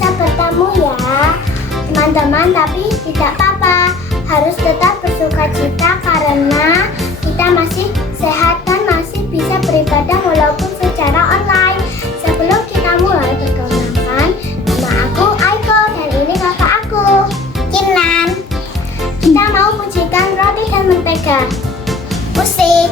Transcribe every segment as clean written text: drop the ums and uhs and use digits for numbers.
bisa bertemu ya teman-teman, tapi tidak apa-apa, harus tetap bersukacita karena kita masih sehat dan masih bisa beribadah walaupun secara online. Sebelum kita mulai perkenalkan, nama aku Aiko dan ini kakak aku Kinan. Kita mau pujikan roti dan mentega. Musik.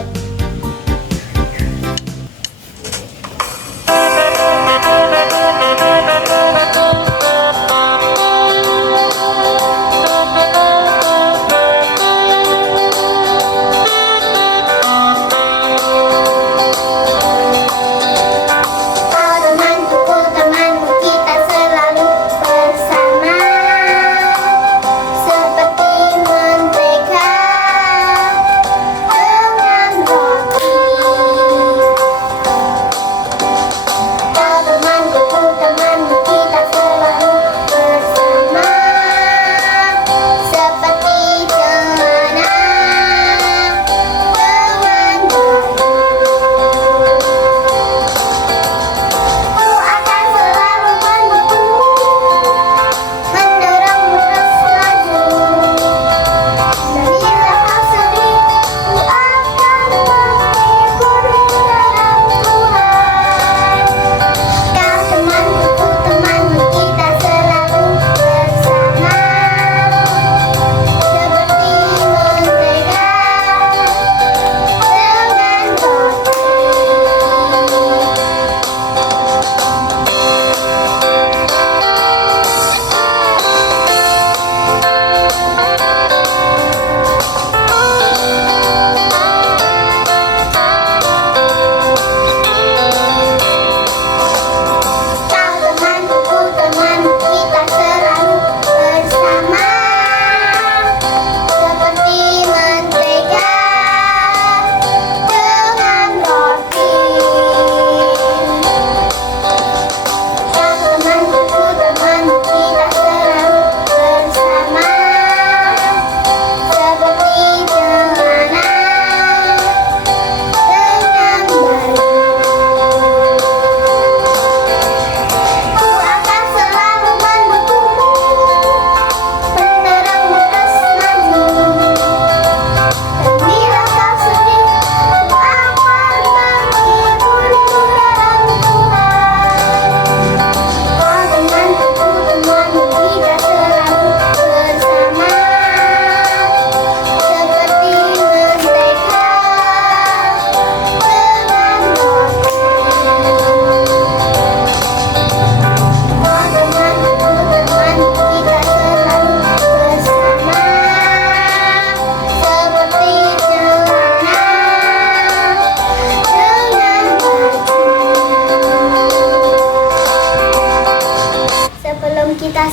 Kita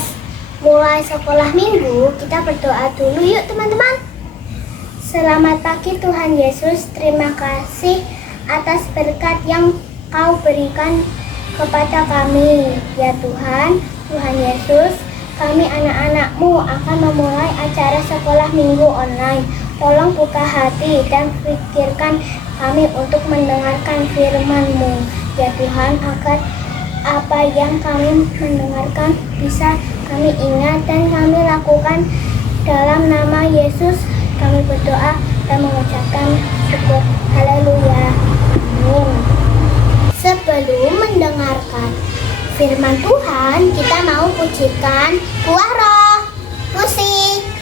mulai sekolah minggu, kita berdoa dulu yuk teman-teman. Selamat pagi Tuhan Yesus, terima kasih atas berkat yang Kau berikan kepada kami. Ya Tuhan, Tuhan Yesus, kami anak-anak-Mu akan memulai acara sekolah minggu online. Tolong buka hati dan pikirkan kami untuk mendengarkan firman-Mu. Ya Tuhan, agar apa yang kami mendengarkan bisa kami ingat dan kami lakukan. Dalam nama Yesus kami berdoa dan mengucapkan syukur. Haleluya. Amin. Sebelum mendengarkan firman Tuhan, kita mau pujikan buah roh. Musik.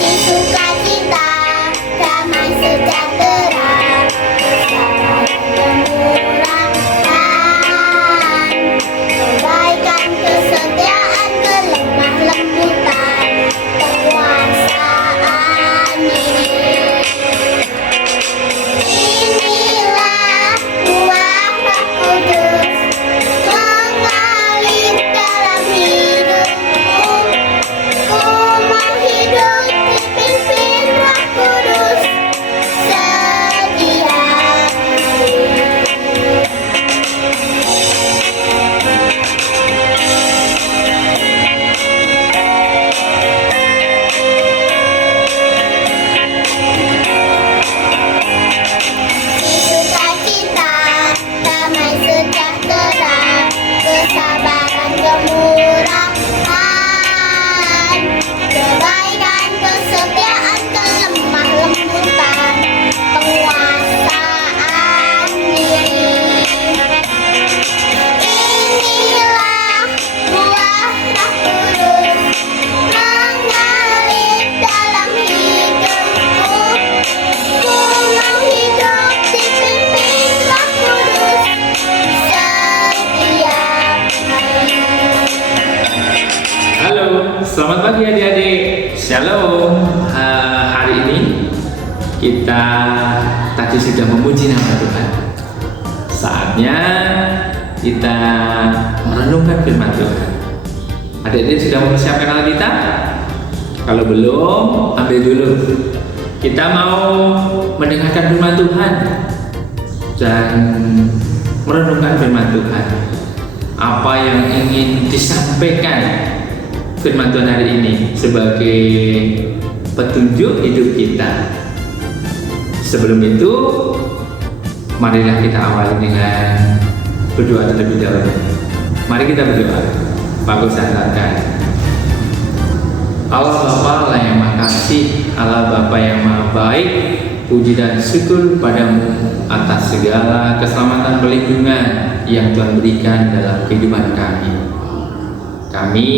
Si sukacita, damai sejahtera bersama Selamat pagi adik-adik. Shalom. Hari ini kita tadi sudah memuji nama Tuhan. Saatnya kita merenungkan firman Tuhan. Adik-adik sudah mempersiapkan Alkitab? Kalau belum, ambil dulu. Kita mau mendengarkan firman Tuhan dan merenungkan firman Tuhan. Apa yang ingin disampaikan firman Tuhan hari ini sebagai petunjuk hidup kita. Sebelum itu, marilah kita awali dengan berdoa terlebih dahulu. Mari kita berdoa. Bagus sandarkan. Allah Bapa yang Maha Kasih, Allah Bapa yang Maha Baik, puji dan syukur padamu atas segala keselamatan perlindungan yang Tuhan berikan dalam kehidupan kami. Kami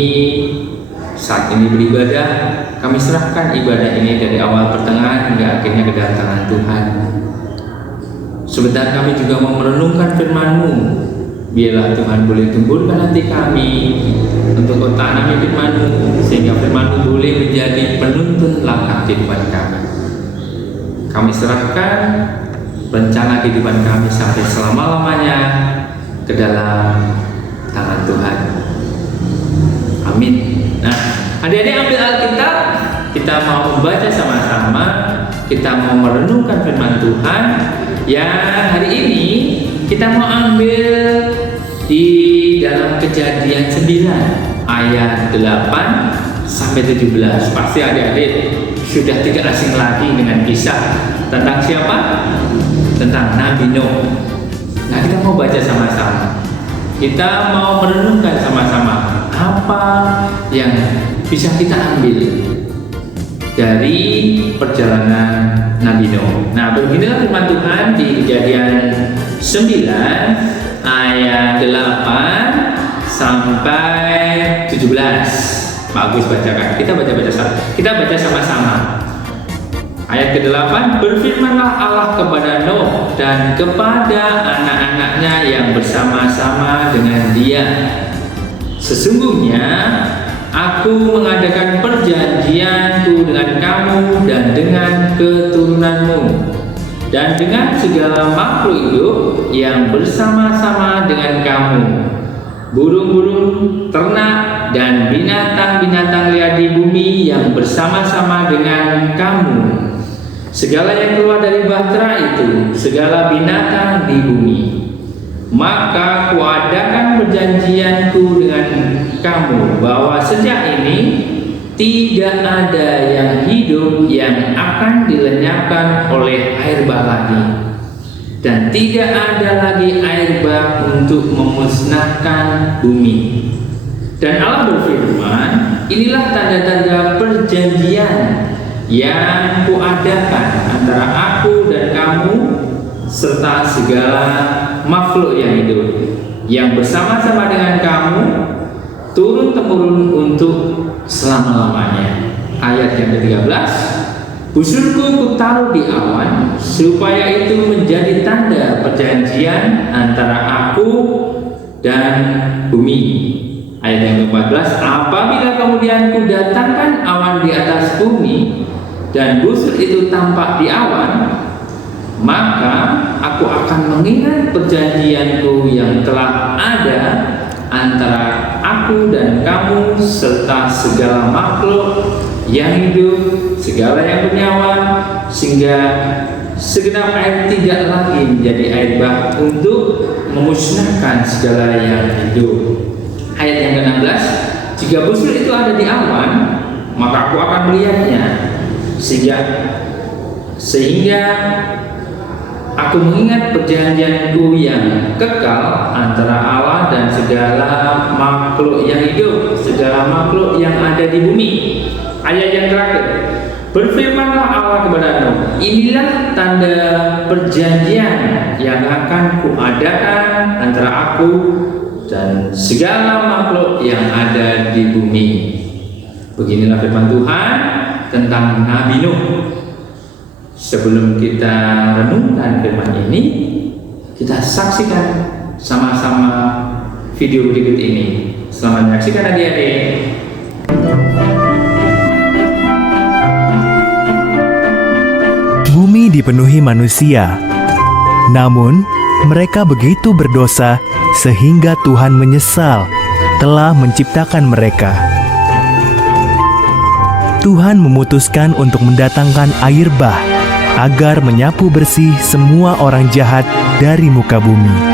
saat ini beribadah, kami serahkan ibadah ini dari awal pertengahan hingga akhirnya kedatangan Tuhan. Sebentar kami juga mau merenungkan firman-Mu. Biarlah Tuhan boleh tumbuhkan hati kami untuk kau tanami firman-Mu, sehingga firman-Mu boleh menjadi penuntun langkah kehidupan kami. Kami serahkan rencana kehidupan kami sampai selama-lamanya ke dalam tangan Tuhan. Amin. Nah, adik-adik ambil Alkitab, kita mau membaca sama-sama, kita mau merenungkan firman Tuhan. Yang hari ini kita mau ambil di dalam Kejadian 9 ayat 8 sampai 17. Pasti adik-adik sudah tidak asing lagi dengan kisah tentang siapa? Tentang Nabi Nuh. Nah, kita mau baca sama-sama. Kita mau merenungkan sama-sama apa yang bisa kita ambil dari perjalanan Nabi Nuh. Nah, beginilah firman Tuhan di Kejadian 9 ayat 8 sampai 17. Bagus bacakan. Kita baca sama-sama. Ayat ke-8, berfirmanlah Allah kepada Nuh dan kepada anak-anaknya yang bersama-sama dengan dia. Sesungguhnya aku mengadakan perjanjianku dengan kamu dan dengan keturunanmu dan dengan segala makhluk hidup yang bersama-sama dengan kamu, burung-burung, ternak, dan binatang-binatang liar di bumi yang bersama-sama dengan kamu, segala yang keluar dari bahtera itu, segala binatang di bumi. Maka kuadakan perjanjianku dengan kamu bahwa sejak ini tidak ada yang hidup yang akan dilenyapkan oleh air bah lagi, dan tidak ada lagi air bah untuk memusnahkan bumi. Dan Allah berfirman, inilah tanda-tanda perjanjian yang kuadakan antara aku dan kamu serta segala makhluk yang hidup yang bersama-sama dengan kamu turun-temurun untuk selama-lamanya. Ayat yang ke-13, busurku kutaruh di awan supaya itu menjadi tanda perjanjian antara aku dan bumi. Ayat yang ke-14, apabila kemudian kudatangkan awan di atas bumi dan busur itu tampak di awan, maka aku akan mengingat perjanjianku yang telah ada antara aku dan kamu serta segala makhluk yang hidup, segala yang bernyawa, sehingga segenap air tidak lagi menjadi air bah untuk memusnahkan segala yang hidup. Ayat yang ke-16, jika busur itu ada di awan, maka aku akan melihatnya, sehingga aku mengingat perjanjianku yang kekal antara Allah dan segala makhluk yang hidup, segala makhluk yang ada di bumi. Ayat yang terakhir, berfirmanlah Allah kepada Nuh, inilah tanda perjanjian yang akan kuadakan antara aku dan segala makhluk yang ada di bumi. Beginilah firman Tuhan tentang Nabi Nuh. Sebelum kita renungkan firman ini, kita saksikan sama-sama video berikut ini. Selamat menyaksikan adik-adik. dipenuhi manusia. Namun, mereka begitu berdosa sehingga Tuhan menyesal telah menciptakan mereka. Tuhan memutuskan untuk mendatangkan air bah agar menyapu bersih semua orang jahat dari muka bumi.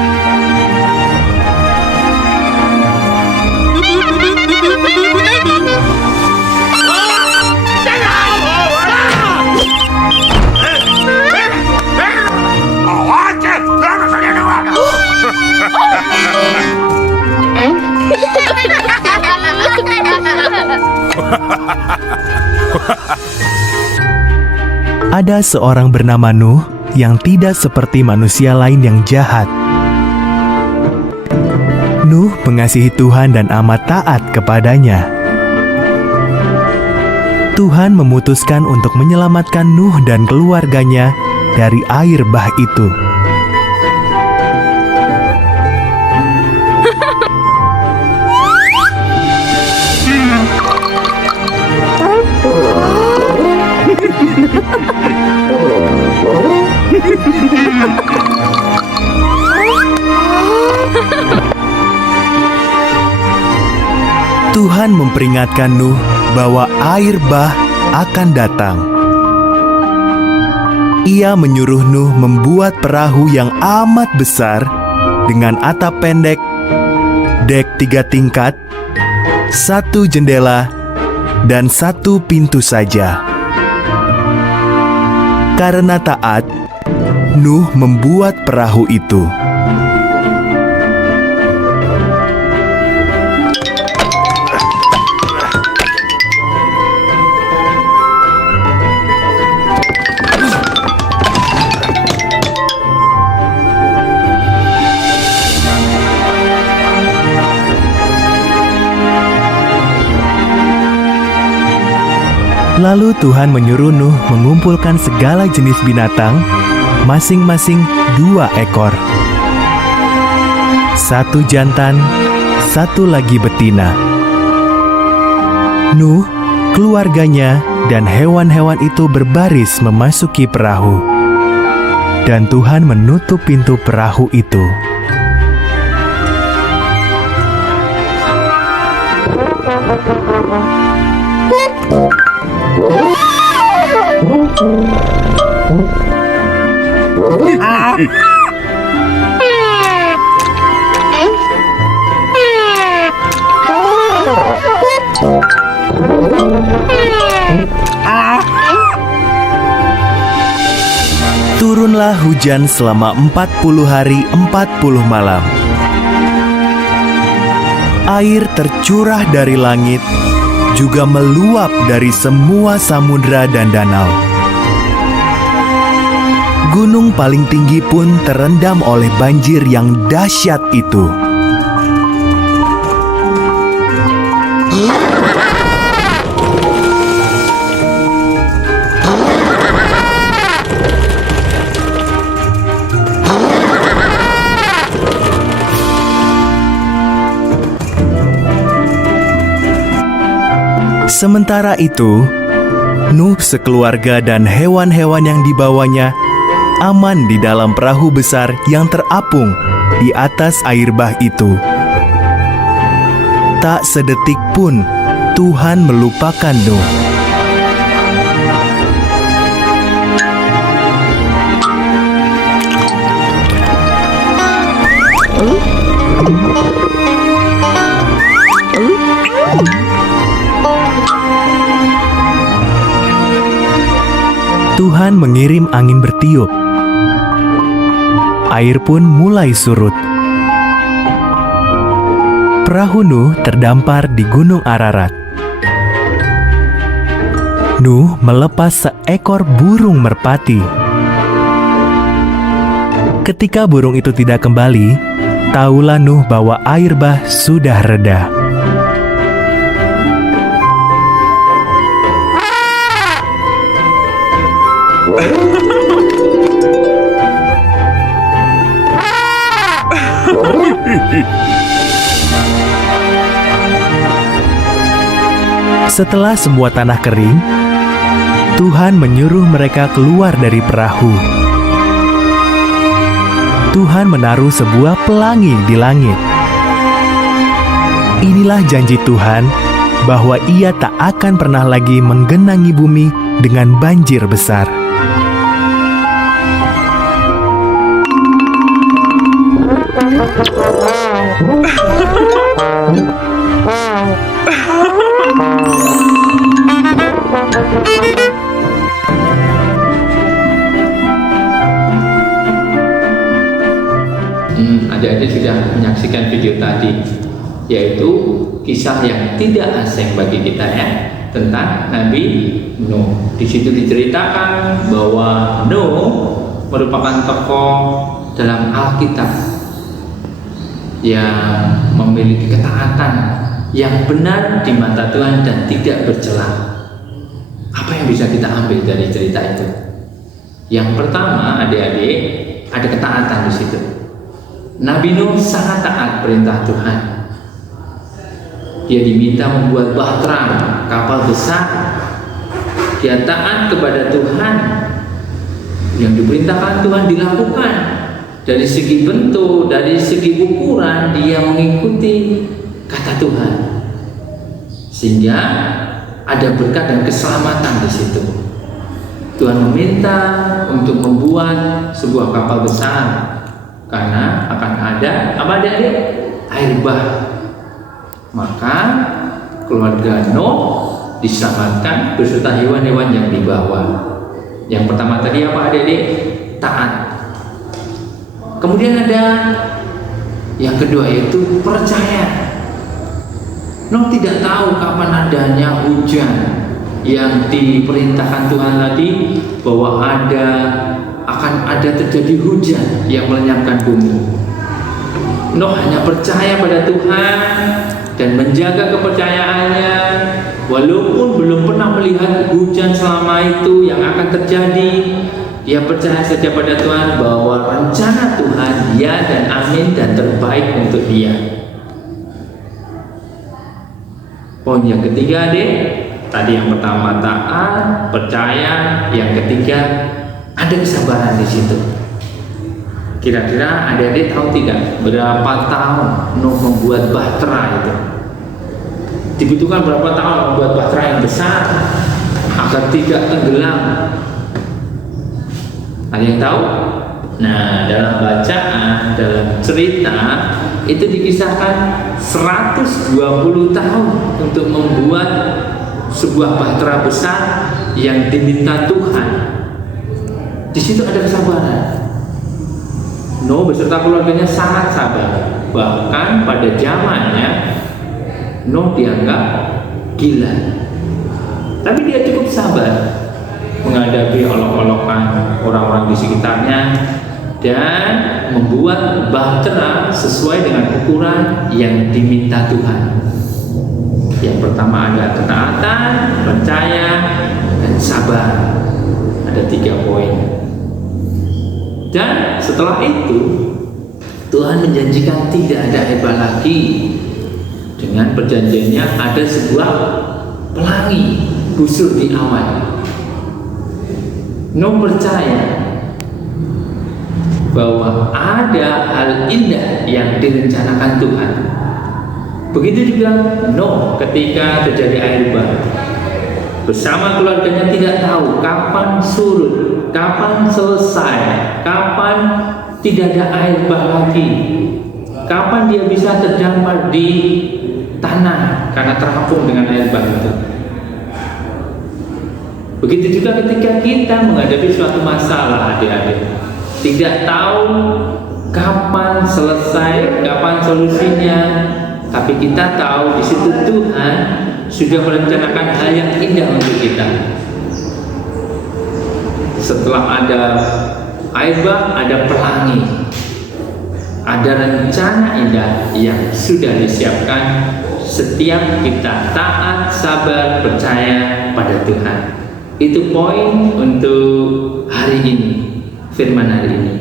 Ada seorang bernama Nuh yang tidak seperti manusia lain yang jahat. Nuh mengasihi Tuhan dan amat taat kepadanya. Tuhan memutuskan untuk menyelamatkan Nuh dan keluarganya dari air bah itu. Tuhan memperingatkan Nuh bahwa air bah akan datang. Ia menyuruh Nuh membuat perahu yang amat besar dengan atap pendek, dek 3 tingkat, 1 jendela, dan 1 pintu saja. Karena taat, Nuh membuat perahu itu. Lalu Tuhan menyuruh Nuh mengumpulkan segala jenis binatang, masing-masing 2 ekor. 1 jantan, 1 lagi betina. Nuh, keluarganya, dan hewan-hewan itu berbaris memasuki perahu. Dan Tuhan menutup pintu perahu itu. Turunlah hujan selama 40 hari 40 malam. Air tercurah dari langit, juga meluap dari semua samudra dan danau. Gunung paling tinggi pun terendam oleh banjir yang dahsyat itu. Sementara itu, Nuh sekeluarga dan hewan-hewan yang dibawanya aman di dalam perahu besar yang terapung di atas air bah itu. Tak sedetik pun Tuhan melupakan Nuh. Tuhan mengirim angin bertiup. Air pun mulai surut. Perahu Nuh terdampar di Gunung Ararat. Nuh melepas seekor burung merpati. Ketika burung itu tidak kembali, tahulah Nuh bahwa air bah sudah reda. Setelah semua tanah kering, Tuhan menyuruh mereka keluar dari perahu. Tuhan menaruh sebuah pelangi di langit. Inilah janji Tuhan bahwa Ia tak akan pernah lagi menggenangi bumi dengan banjir besar. Adik-adik sudah menyaksikan video tadi, yaitu kisah yang tidak asing bagi kita ya, tentang Nabi Nuh. Di situ diceritakan bahwa Nuh merupakan tokoh dalam Alkitab yang memiliki ketaatan yang benar di mata Tuhan dan tidak bercela. Apa yang bisa kita ambil dari cerita itu? Yang pertama, adik-adik, ada ketaatan di situ. Nabi Nuh sangat taat perintah Tuhan. Dia diminta membuat bahtera, kapal besar. Dia taat kepada Tuhan. Yang diperintahkan Tuhan dilakukan. Dari segi bentuk, dari segi ukuran, dia mengikuti kata Tuhan. Sehingga ada berkat dan keselamatan di situ. Tuhan meminta untuk membuat sebuah kapal besar. Karena akan ada apa adik-adik? Air bah. Maka keluarga Nuh diselamatkan beserta hewan-hewan yang dibawa. Yang pertama tadi apa adik-adik? Taat. Kemudian ada yang kedua yaitu percaya. Nuh tidak tahu kapan adanya hujan yang diperintahkan Tuhan tadi, bahwa akan ada terjadi hujan yang melenyapkan bumi. Nuh hanya percaya pada Tuhan dan menjaga kepercayaannya, walaupun belum pernah melihat hujan selama itu yang akan terjadi. Dia percaya saja pada Tuhan bahwa rencana Tuhan ya dan amin dan terbaik untuk dia. Poin yang ketiga adik, tadi yang pertama taat, percaya, yang ketiga ada kesabaran di situ. Kira-kira adik-adik tahu tidak berapa tahun Nuh membuat bahtera itu? Dibutuhkan berapa tahun membuat bahtera yang besar agar tidak tenggelam? Ada yang tahu? Nah, dalam bacaan, dalam cerita itu dikisahkan 120 tahun untuk membuat sebuah bahtera besar yang diminta Tuhan. Di situ ada kesabaran. Nuh beserta keluarganya sangat sabar. Bahkan pada zamannya Nuh dianggap gila. Tapi dia cukup sabar menghadapi olok-olokan orang-orang di sekitarnya dan membuat bahtera sesuai dengan ukuran yang diminta Tuhan. Yang pertama ada ketaatan, percaya, dan sabar. Ada 3 poin. Dan setelah itu Tuhan menjanjikan tidak ada air bah lagi. Dengan perjanjiannya ada sebuah pelangi busur di awan. Nuh percaya bahwa ada hal indah yang direncanakan Tuhan. Begitu dibilang Nuh ketika terjadi air bah. Bersama keluarganya tidak tahu kapan surut, kapan selesai, kapan tidak ada air bah lagi, kapan dia bisa terdampar di tanah karena terapung dengan air bah itu. Begitu juga ketika kita menghadapi suatu masalah adik-adik, tidak tahu kapan selesai, kapan solusinya, tapi kita tahu di situ Tuhan sudah merencanakan hal yang indah untuk kita. Setelah ada air bah, ada pelangi, ada rencana indah yang sudah disiapkan setiap kita taat, sabar, percaya pada Tuhan. Itu poin untuk hari ini, firman hari ini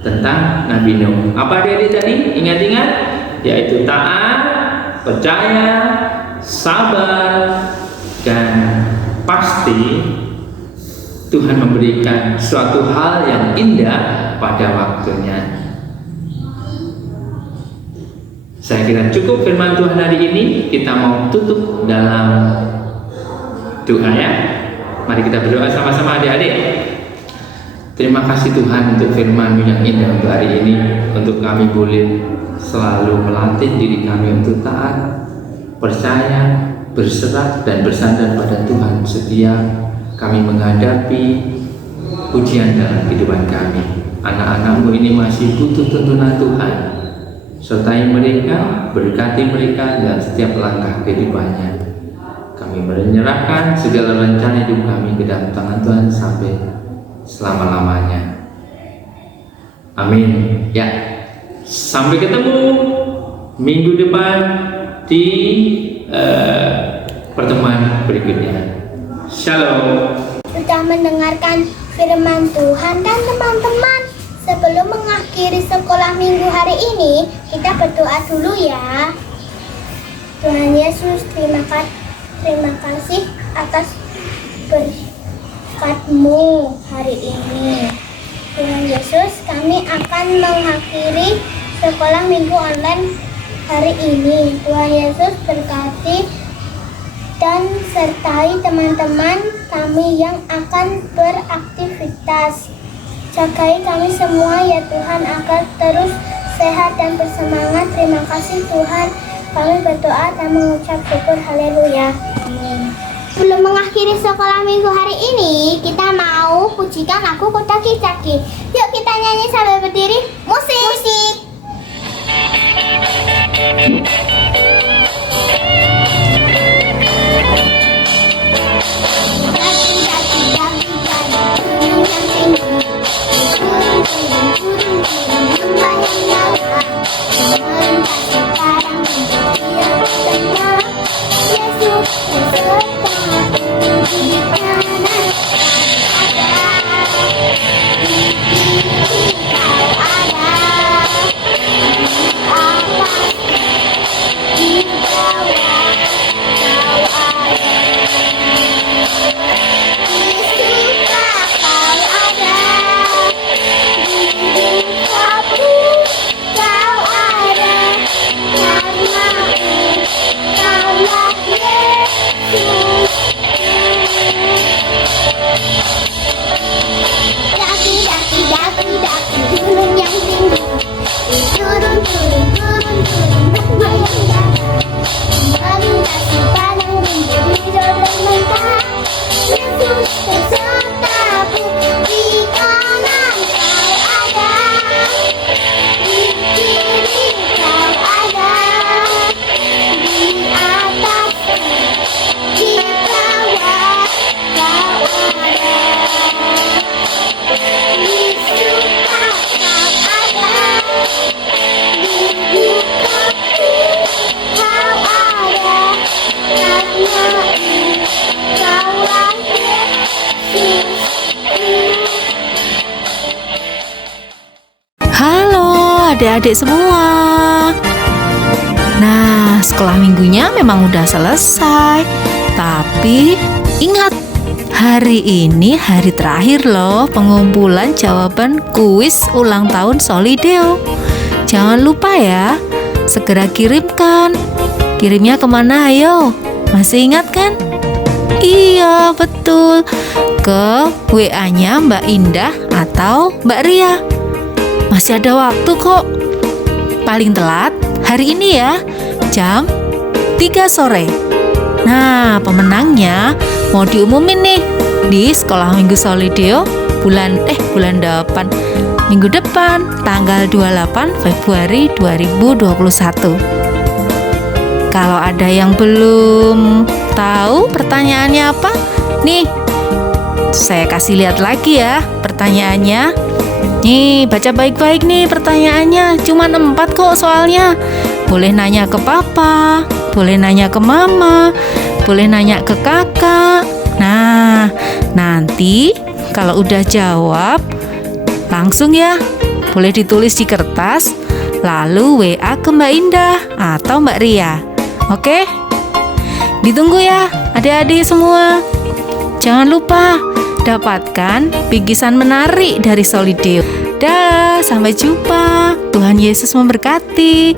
tentang Nabi Nuh. Apa adik-adik tadi? Ingat-ingat, yaitu taat, percaya, sabar, dan pasti Tuhan memberikan suatu hal yang indah pada waktunya. Saya kira cukup firman Tuhan hari ini. Kita mau tutup dalam doa ya. Mari kita berdoa sama-sama adik-adik. Terima kasih Tuhan untuk firman-Mu yang indah untuk hari ini. Untuk kami boleh selalu melatih diri kami untuk taat, percaya, berserah dan bersandar pada Tuhan setiap kami menghadapi ujian dalam kehidupan kami. Anak-anak-Mu ini masih butuh tuntunan Tuhan. Sertai mereka, berkati mereka dalam setiap langkah kehidupannya. Kami menyerahkan segala rencana hidup kami ke dalam tangan Tuhan sampai selama-lamanya. Amin. Ya, sampai ketemu minggu depan di pertemuan berikutnya. Shalom. Sudah mendengarkan firman Tuhan dan teman-teman. Sebelum mengakhiri sekolah minggu hari ini, kita berdoa dulu ya. Tuhan Yesus, terima kasih atas berkat-Mu hari ini. Tuhan Yesus, kami akan mengakhiri sekolah minggu online hari ini. Tuhan Yesus berkati dan sertai teman-teman kami yang akan beraktivitas. Jagai kami semua ya Tuhan agar terus sehat dan bersemangat. Terima kasih Tuhan. Kami berdoa dan mengucap syukur. Haleluya. Amin. Sebelum mengakhiri sekolah minggu hari ini, kita mau pujikan lagu Kodaki-Daki. Yuk kita nyanyi sambil berdiri. Musik. Adik-adik semua. Nah, sekolah minggunya memang udah selesai. Tapi ingat, hari ini hari terakhir loh pengumpulan jawaban kuis ulang tahun Solideo. Jangan lupa ya, segera kirimkan. Kirimnya kemana ayo? Masih ingat kan? Iya, betul. Ke WA-nya Mbak Indah atau Mbak Ria. Masih ada waktu kok. Paling telat hari ini ya, jam 3 sore. Nah, pemenangnya mau diumumin nih di Sekolah Minggu Solideo bulan depan. Minggu depan, tanggal 28 Februari 2021. Kalau ada yang belum tahu pertanyaannya apa, nih saya kasih lihat lagi ya pertanyaannya. Nih, baca baik-baik nih pertanyaannya. Cuman 4 kok soalnya. Boleh nanya ke papa, boleh nanya ke mama, boleh nanya ke kakak. Nah, nanti kalau udah jawab langsung ya. Boleh ditulis di kertas, lalu WA ke Mbak Indah atau Mbak Ria. Oke? Ditunggu ya adik-adik semua. Jangan lupa dapatkan bingkisan menarik dari Solideo. Dah, sampai jumpa. Tuhan Yesus memberkati.